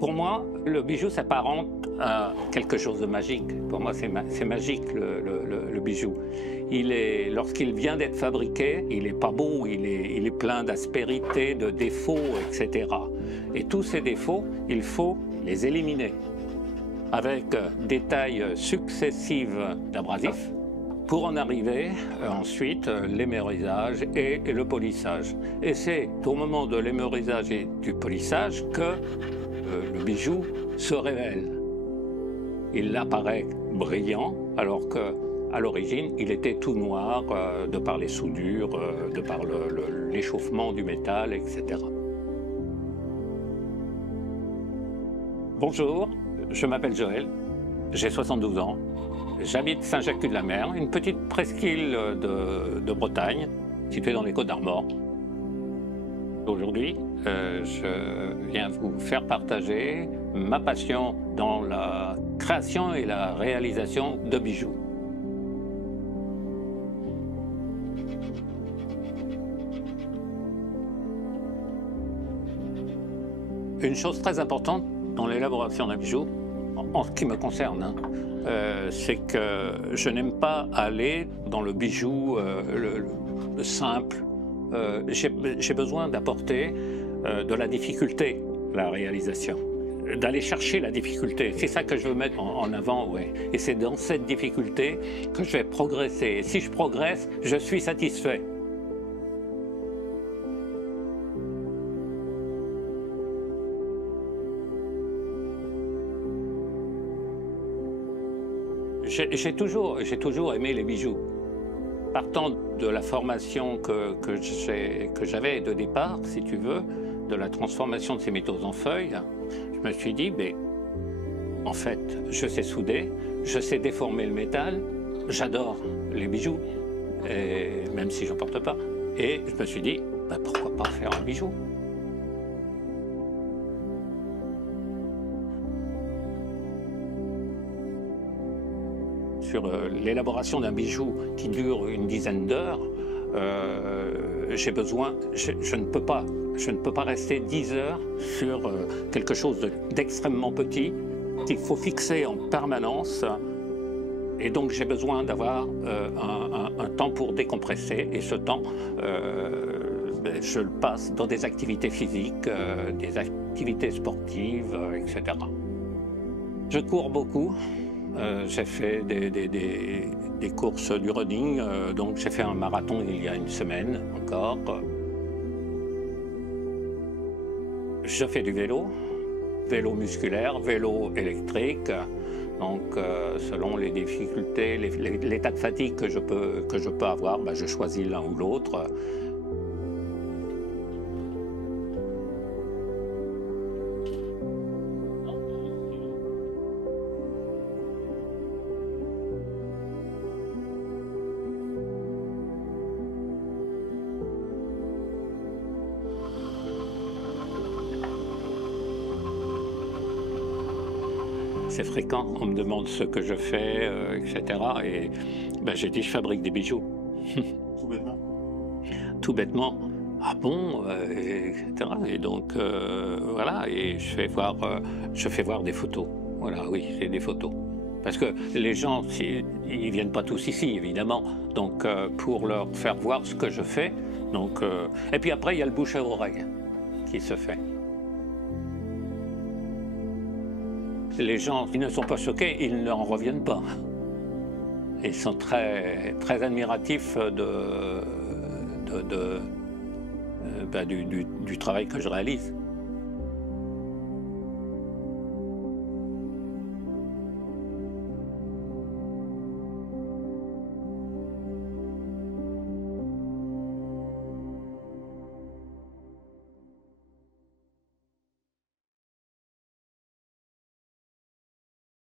Pour moi, le bijou s'apparente à quelque chose de magique. Pour moi, c'est magique le bijou. Lorsqu'il vient d'être fabriqué, il n'est pas beau, il est plein d'aspérités, de défauts, etc. Et tous ces défauts, il faut les éliminer avec des tailles successives d'abrasifs pour en arriver ensuite l'émérisage et le polissage. Et c'est au moment de l'émérisage et du polissage que le bijou se révèle. Il apparaît brillant alors qu'à l'origine il était tout noir de par les soudures, de par l'échauffement du métal, etc. Bonjour, je m'appelle Joël, j'ai 72 ans. J'habite Saint-Jacques-de-la-Mer, une petite presqu'île de Bretagne, située dans les Côtes-d'Armor. Aujourd'hui, je viens vous faire partager ma passion dans la création et la réalisation de bijoux. Une chose très importante dans l'élaboration d'un bijou, en ce qui me concerne, c'est que je n'aime pas aller dans le bijou le simple. J'ai besoin d'apporter de la difficulté à la réalisation, d'aller chercher la difficulté. C'est ça que je veux mettre en avant, ouais. Et c'est dans cette difficulté que je vais progresser. Et si je progresse, je suis satisfait. J'ai toujours aimé les bijoux. Partant de la formation que j'avais de départ, si tu veux, de la transformation de ces métaux en feuilles, je me suis dit, mais, en fait, je sais souder, je sais déformer le métal, j'adore les bijoux, et même si je n'en porte pas. Et je me suis dit, bah, pourquoi pas faire un bijou ? Sur l'élaboration d'un bijou qui dure une dizaine d'heures, je ne peux pas rester 10 heures sur quelque chose d'extrêmement petit qu'il faut fixer en permanence. Et donc j'ai besoin d'avoir un temps pour décompresser. Et ce temps, je le passe dans des activités physiques, des activités sportives, etc. Je cours beaucoup. J'ai fait des courses du running, donc j'ai fait un marathon il y a une semaine encore. Je fais du vélo musculaire, vélo électrique, donc selon les difficultés, l'état de fatigue que je peux avoir, ben, je choisis l'un ou l'autre. C'est fréquent, on me demande ce que je fais, etc. Et ben, j'ai dit, je fabrique des bijoux. Tout bêtement. Tout bêtement. Ah bon, etc. Et donc, voilà, et je fais voir des photos. Voilà, oui, c'est des photos. Parce que les gens, ils viennent pas tous ici, évidemment. Donc, pour leur faire voir ce que je fais. Donc, et puis après, il y a le bouche à oreille qui se fait. Les gens qui ne sont pas choqués, ils n'en reviennent pas. Ils sont très, très admiratifs du travail que je réalise.